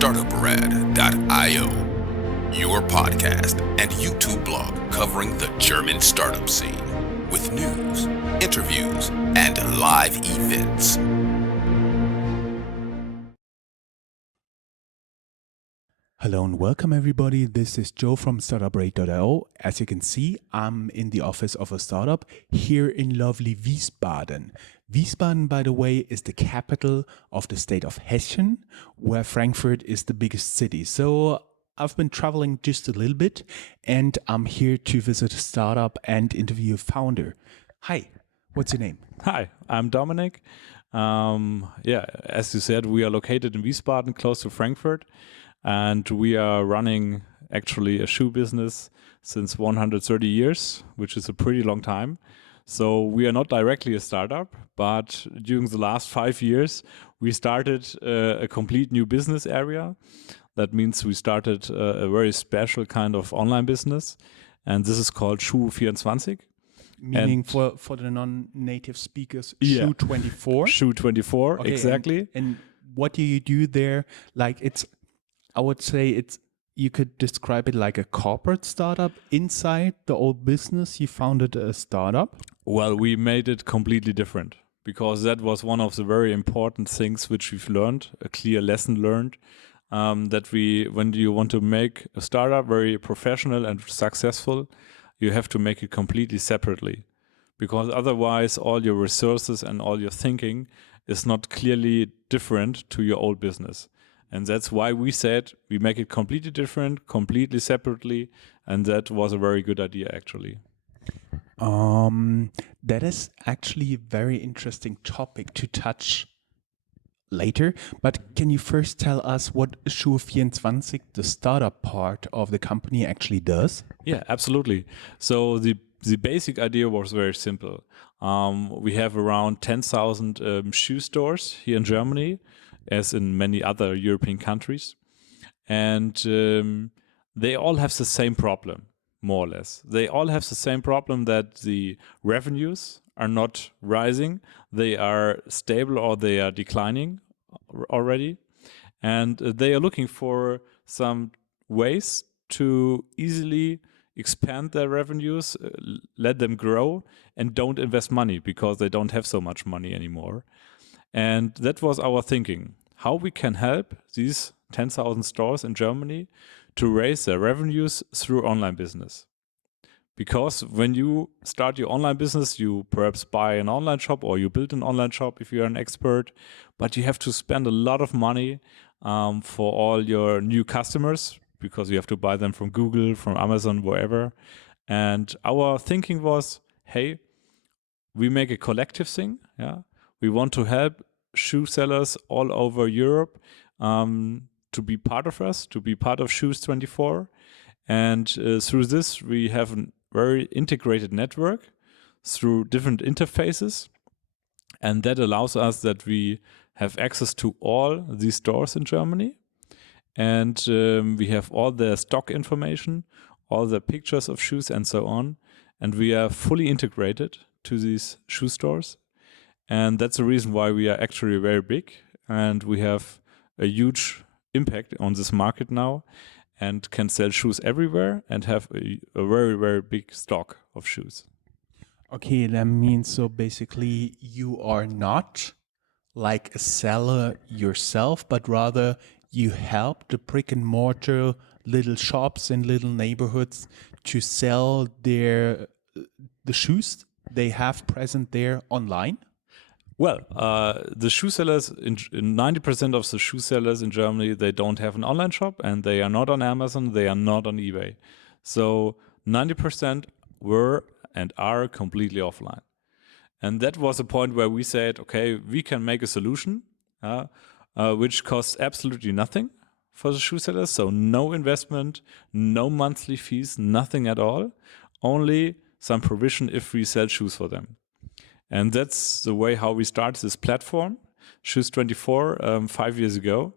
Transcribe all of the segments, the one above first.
Startuprad.io, your podcast and YouTube blog covering the German startup scene with news, interviews, and live events. Hello and welcome everybody. This is Joe from Startuprad.io. As you can see, I'm in the office of a startup here in lovely Wiesbaden. Wiesbaden, by the way, is the capital of the state of Hessen, where Frankfurt is the biggest city. So I've been traveling just a little bit and I'm here to visit a startup and interview a founder. Hi, what's your name? Hi, I'm Dominic. As you said, we are located in Wiesbaden, close to Frankfurt. And we are running actually a shoe business since 130 years, which is a pretty long time. So we are not directly a startup, but during the last 5 years, we started a complete new business area. That means we started a very special kind of online business. And this is called Schuh24. Meaning for the non-native speakers, Schuh24? Schuh24, okay, exactly. And what do you do there? I would say you could describe it like a corporate startup. Inside the old business, you founded a startup. Well, we made it completely different because that was one of the very important things which we've learned, a clear lesson learned, that when you want to make a startup very professional and successful, you have to make it completely separately, because otherwise all your resources and all your thinking is not clearly different to your old business. And that's why we said we make it completely different, completely separately, and that was a very good idea, actually. That is actually a very interesting topic to touch later. But can you first tell us what Schuh24, the startup part of the company, actually does? Yeah, absolutely. So the basic idea was very simple. We have around 10,000 shoe stores here in Germany, as in many other European countries. And they all have the same problem, more or less. They all have the same problem that the revenues are not rising. They are stable or they are declining already. And they are looking for some ways to easily expand their revenues, let them grow, and don't invest money because they don't have so much money anymore. And that was our thinking, how we can help these 10,000 stores in Germany to raise their revenues through online business. Because when you start your online business, you perhaps buy an online shop or you build an online shop if you're an expert, but you have to spend a lot of money for all your new customers because you have to buy them from Google, from Amazon, wherever. And our thinking was, hey, we make a collective thing, yeah. We want to help shoe sellers all over Europe to be part of us, to be part of Schuh24. And through this, we have a very integrated network through different interfaces. And that allows us that we have access to all these stores in Germany. And we have all their stock information, all the pictures of shoes and so on. And we are fully integrated to these shoe stores. And that's the reason why we are actually very big and we have a huge impact on this market now and can sell shoes everywhere and have a very, very big stock of shoes. Okay, that means so basically you are not like a seller yourself, but rather you help the brick and mortar little shops in little neighborhoods to sell the shoes they have present there online? Well, the shoe sellers, in 90% of the shoe sellers in Germany, they don't have an online shop and they are not on Amazon, they are not on eBay. So 90% were and are completely offline. And that was a point where we said, okay, we can make a solution which costs absolutely nothing for the shoe sellers. So no investment, no monthly fees, nothing at all, only some provision if we sell shoes for them. And that's the way how we started this platform, Schuh24, 5 years ago.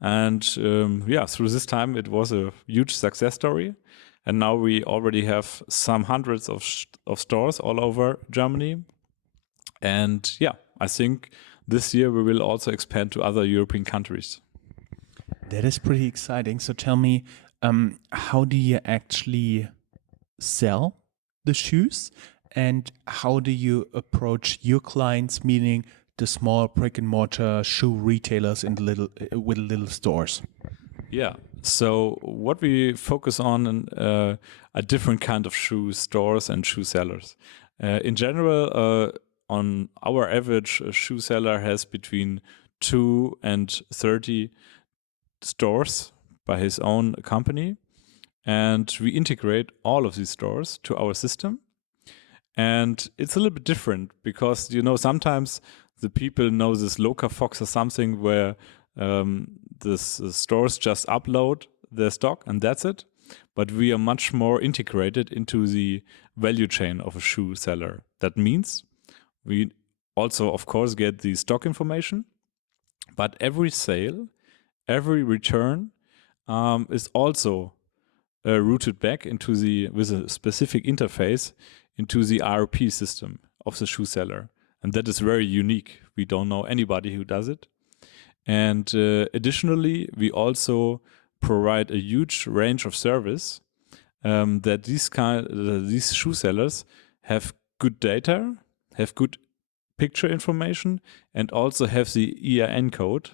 And through this time, it was a huge success story. And now we already have some hundreds of stores all over Germany. And I think this year we will also expand to other European countries. That is pretty exciting. So tell me, how do you actually sell the shoes, and how do you approach your clients, meaning the small brick and mortar shoe retailers in with little stores? Yeah. So what we focus on are different kind of shoe stores and shoe sellers. In general, on our average, a shoe seller has between 2 and 30 stores by his own company, and we integrate all of these stores to our system. And it's a little bit different because, sometimes the people know this Locafox or something where the stores just upload their stock and that's it. But we are much more integrated into the value chain of a shoe seller. That means we also, of course, get the stock information, but every sale, every return is also routed back with a specific interface into the ERP system of the shoe seller. And that is very unique. We don't know anybody who does it. And additionally, we also provide a huge range of service that these shoe sellers have good data, have good picture information, and also have the EIN code,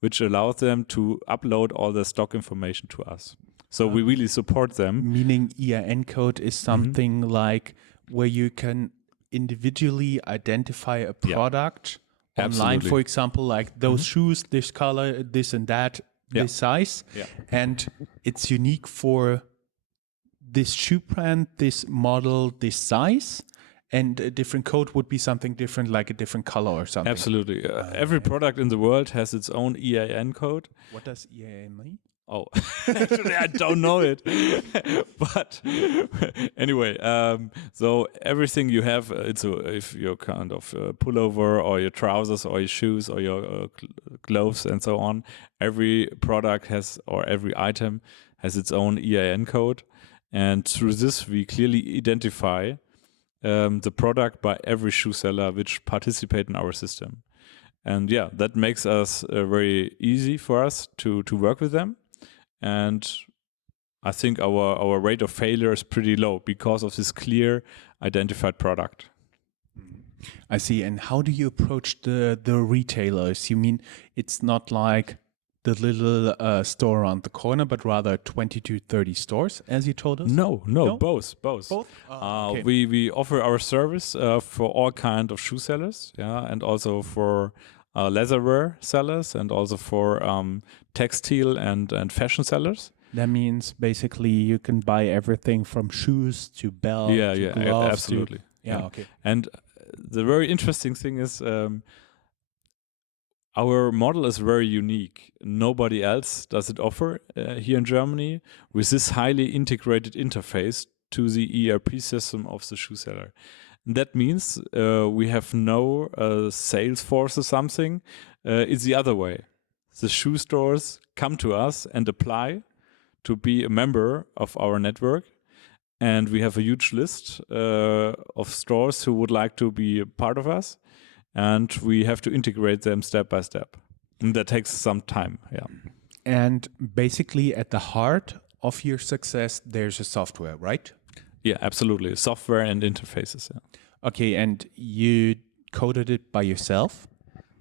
which allows them to upload all their stock information to us. So we really support them. Meaning EIN code is something like where you can individually identify a product online, Absolutely. for example, like those shoes, this color, this and that, this size. Yeah. And it's unique for this shoe brand, this model, this size. And a different code would be something different, like a different color or something. Absolutely. Every product in the world has its own EIN code. What does EIN mean? Oh, actually, I don't know it. But anyway, so everything you have, if your kind of pullover or your trousers or your shoes or your gloves and so on, every product has, or every item has its own EIN code. And through this, we clearly identify the product by every shoe seller which participate in our system. And yeah, that makes us very easy for us to work with them. And I think our rate of failure is pretty low because of this clear identified product. I see. And how do you approach the retailers? You mean it's not like the little store around the corner, but rather 20 to 30 stores, as you told us? No, both. Both? Okay. We offer our service for all kind of shoe sellers, and also for leatherware sellers, and also for textile and fashion sellers. That means basically you can buy everything from shoes to belts to gloves. Absolutely. Okay. And the very interesting thing is our model is very unique. Nobody else does it offer here in Germany with this highly integrated interface to the ERP system of the shoe seller. And that means we have no sales force or something. It's the other way. The shoe stores come to us and apply to be a member of our network. And we have a huge list of stores who would like to be a part of us. And we have to integrate them step by step. And that takes some time, And basically at the heart of your success, there's a software, right? Yeah, absolutely. Software and interfaces. Yeah. Okay, and you coded it by yourself?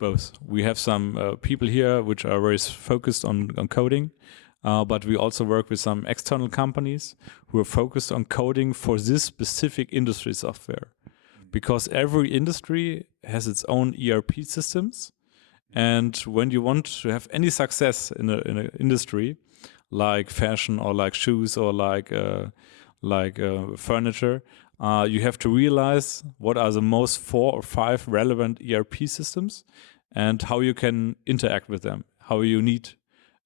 Both. We have some people here which are very focused on coding, but we also work with some external companies who are focused on coding for this specific industry software. Because every industry has its own ERP systems. And when you want to have any success in an industry, like fashion or like shoes or like furniture, you have to realize what are the most 4 or 5 relevant ERP systems and how you can interact with them, how you need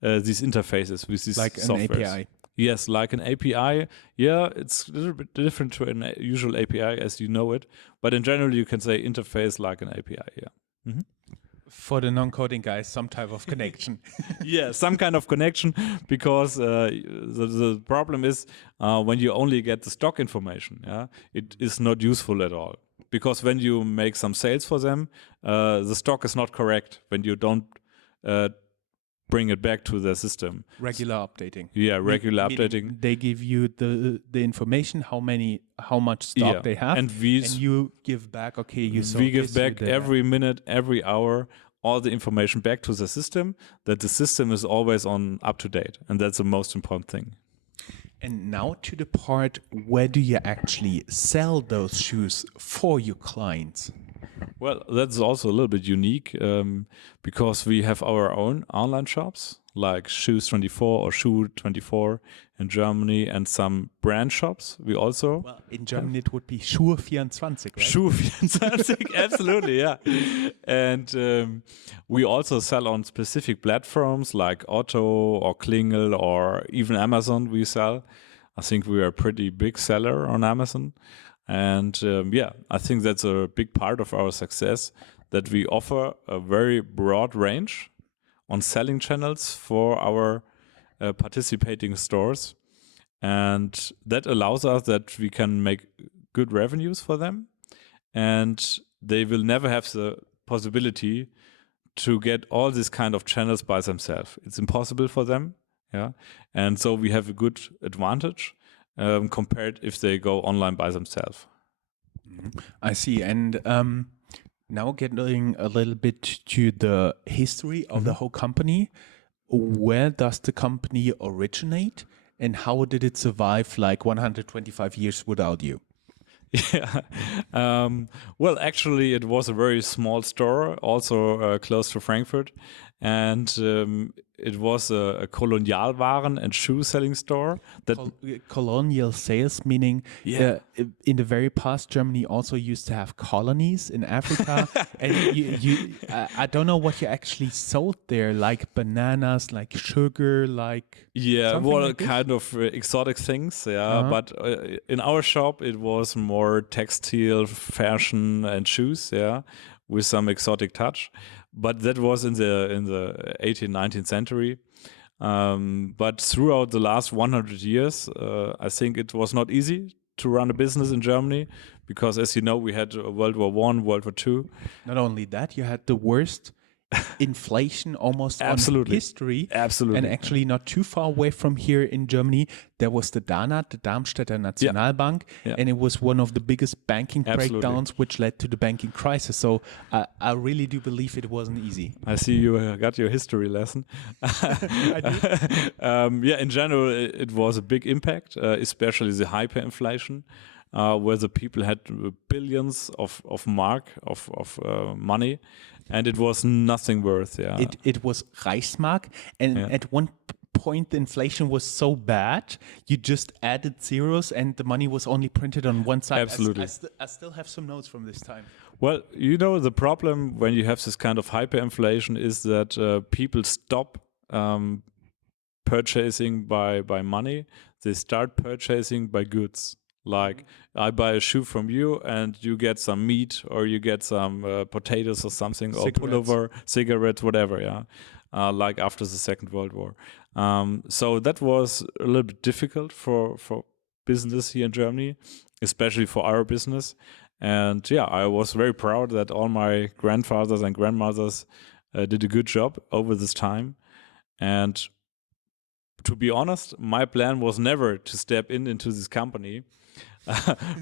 these interfaces with these like softwares. An API. Yes, like an API. Yeah, it's a little bit different to an usual API as you know it. But in general, you can say interface like an API, Mm-hmm. For the non-coding guys, some type of connection. Yeah, some kind of connection, because the problem is when you only get the stock information, it is not useful at all. Because when you make some sales for them, the stock is not correct when you don't bring it back to their system. Regular updating. Yeah, regular Meaning updating. They give you the information, how much stock they have, and you give back. Okay, you sold we give this, you back did every minute, every hour, all the information back to the system, that the system is always on up to date, and that's the most important thing. And now to the part, where do you actually sell those shoes for your clients? Well, that's also a little bit unique because we have our own online shops like Shoes24 or Schuh24 in Germany, and some brand shops. We also Well, in Germany it would be Schuhe24, right? Schuh24, absolutely, yeah. And we also sell on specific platforms like Otto or Klingel or even Amazon. We sell. I think we are a pretty big seller on Amazon. And I think that's a big part of our success, that we offer a very broad range on selling channels for our participating stores. And that allows us that we can make good revenues for them. And they will never have the possibility to get all these kind of channels by themselves. It's impossible for them. Yeah. And so we have a good advantage compared if they go online by themselves. I see. And now getting a little bit to the history of the whole company, where does the company originate and how did it survive like 125 years without you? Yeah. Well, actually, it was a very small store, also close to Frankfurt. And it was a Kolonialwaren and shoe selling store. That Colonial sales, meaning in the very past, Germany also used to have colonies in Africa. And I don't know what you actually sold there, like bananas, like sugar, like like kind of exotic things. Yeah, but in our shop, it was more textile, fashion, and shoes. Yeah, with some exotic touch. But that was in the 18th, 19th century. But throughout the last 100 years, I think it was not easy to run a business in Germany because, as you know, we had World War I, World War II. Not only that, you had the worst inflation almost on history. Absolutely. And actually not too far away from here in Germany, there was the DANAT, the Darmstädter Nationalbank, and it was one of the biggest banking breakdowns, which led to the banking crisis. So I really do believe it wasn't easy. I see you got your history lesson. I did. In general, it was a big impact, especially the hyperinflation. Where the people had billions of money, and it was nothing worth. Yeah, it was Reichsmark, and at one point the inflation was so bad, you just added zeros, and the money was only printed on one side. Absolutely, I still have some notes from this time. Well, you know, the problem when you have this kind of hyperinflation is that people stop purchasing by money; they start purchasing by goods. Like I buy a shoe from you and you get some meat or you get some potatoes or something, or pullover, cigarettes, whatever. Yeah. Like after the Second World War. So that was a little bit difficult for business here in Germany, especially for our business. And I was very proud that all my grandfathers and grandmothers did a good job over this time. And to be honest, my plan was never to step into this company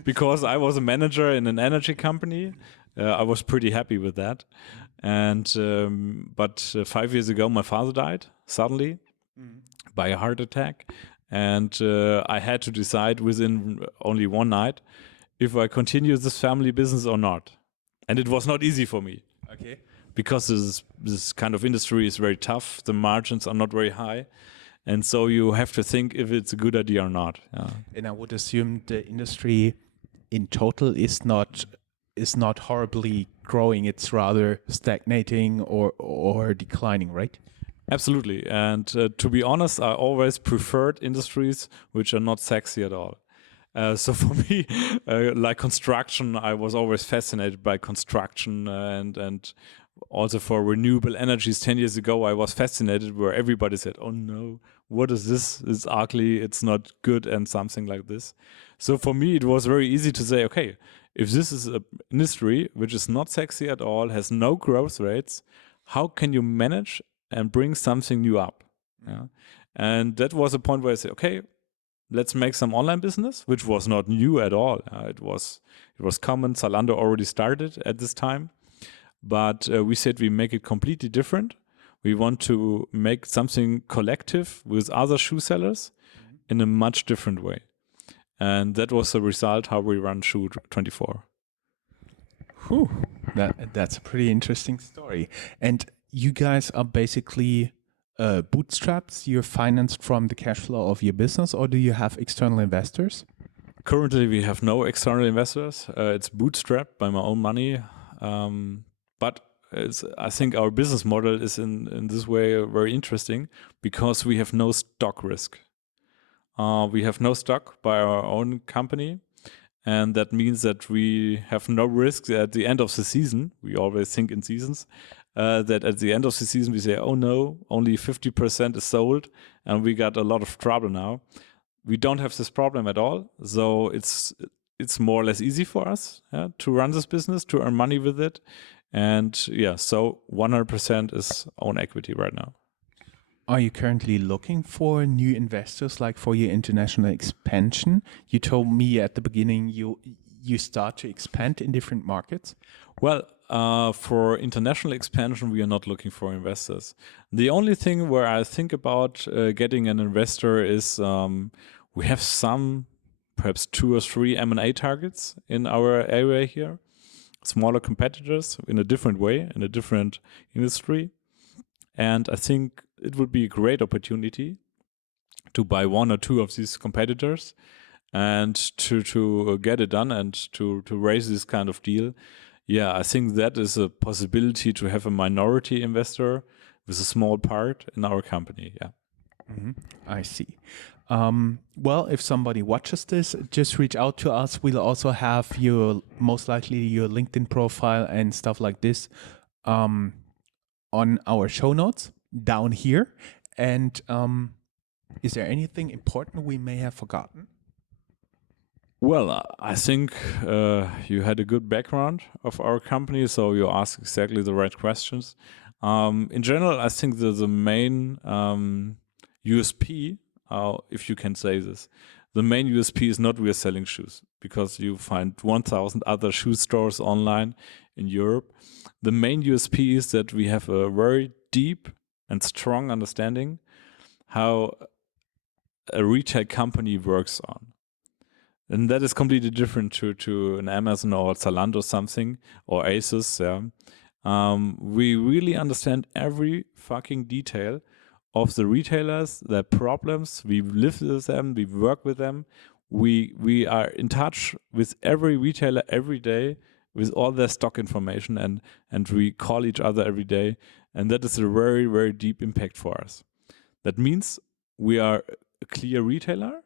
because I was a manager in an energy company. I was pretty happy with that. And but 5 years ago, my father died suddenly by a heart attack. And I had to decide within only one night if I continue this family business or not. And it was not easy for me. Okay. Because this kind of industry is very tough. The margins are not very high. And so you have to think if it's a good idea or not. Yeah. And I would assume the industry in total is not horribly growing. It's rather stagnating or declining, right? Absolutely. And to be honest, I always preferred industries which are not sexy at all. So for me, like construction, I was always fascinated by construction and also for renewable energies. 10 years ago, I was fascinated where everybody said, oh no, what is this? It's ugly, it's not good, and something like this. So for me, it was very easy to say, okay, if this is an industry which is not sexy at all, has no growth rates, how can you manage and bring something new up. Yeah? And that was a point where I said, okay, let's make some online business, which was not new at all. It was common. Zalando already started at this time. But we said we make it completely different. We want to make something collective with other shoe sellers in a much different way. And that was the result how we run Shoe24. Whew. That's a pretty interesting story. And you guys are basically bootstraps. You're financed from the cash flow of your business, or do you have external investors? Currently, we have no external investors. It's bootstrapped by my own money. But I think our business model is in this way very interesting because we have no stock risk. We have no stock by our own company. And that means that we have no risk at the end of the season. We always think in seasons that at the end of the season, we say, oh no, only 50% is sold and we got a lot of trouble now. We don't have this problem at all. So it's more or less easy for us to run this business, to earn money with it. And so 100% is own equity right now. Are you currently looking for new investors, like for your international expansion? You told me at the beginning you start to expand in different markets. Well, for international expansion, we are not looking for investors. The only thing where I think about getting an investor is we have some, perhaps 2 or 3 M&A targets in our area here, smaller competitors in a different way, in a different industry. And I think it would be a great opportunity to buy 1 or 2 of these competitors and to get it done and to raise this kind of deal. Yeah, I think that is a possibility to have a minority investor with a small part in our company. Yeah. Mm-hmm. I see. Well, if somebody watches this, just reach out to us. We'll also have most likely your LinkedIn profile and stuff like this on our show notes down here. And is there anything important we may have forgotten? Well, I think you had a good background of our company, so you asked exactly the right questions. In general, I think the main USP, if you can say this, the main USP is not we are selling shoes, because you find 1,000 other shoe stores online in Europe. The main USP is that we have a very deep and strong understanding how a retail company works on. And that is completely different to an Amazon or Zalando something, or Asus. Yeah. We really understand every fucking detail of the retailers, their problems. We live with them, we work with them. We are in touch with every retailer every day with all their stock information, and we call each other every day. And that is a very, very deep impact for us. That means we are a clear retailer,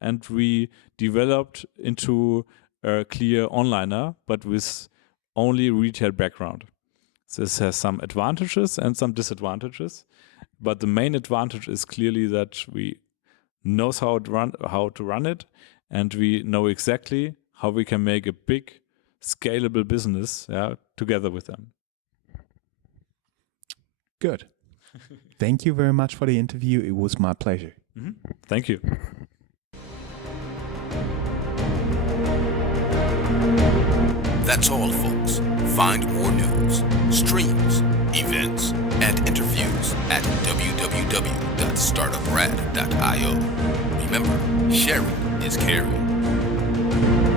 and we developed into a clear onliner, but with only retail background. This has some advantages and some disadvantages, but the main advantage is clearly that we know how to run it, and we know exactly how we can make a big, scalable business together with them. Good. Thank you very much for the interview. It was my pleasure. Mm-hmm. Thank you. That's all, folks. Find more news, streams, events, and interviews at www.startuprad.io. Remember, sharing is caring.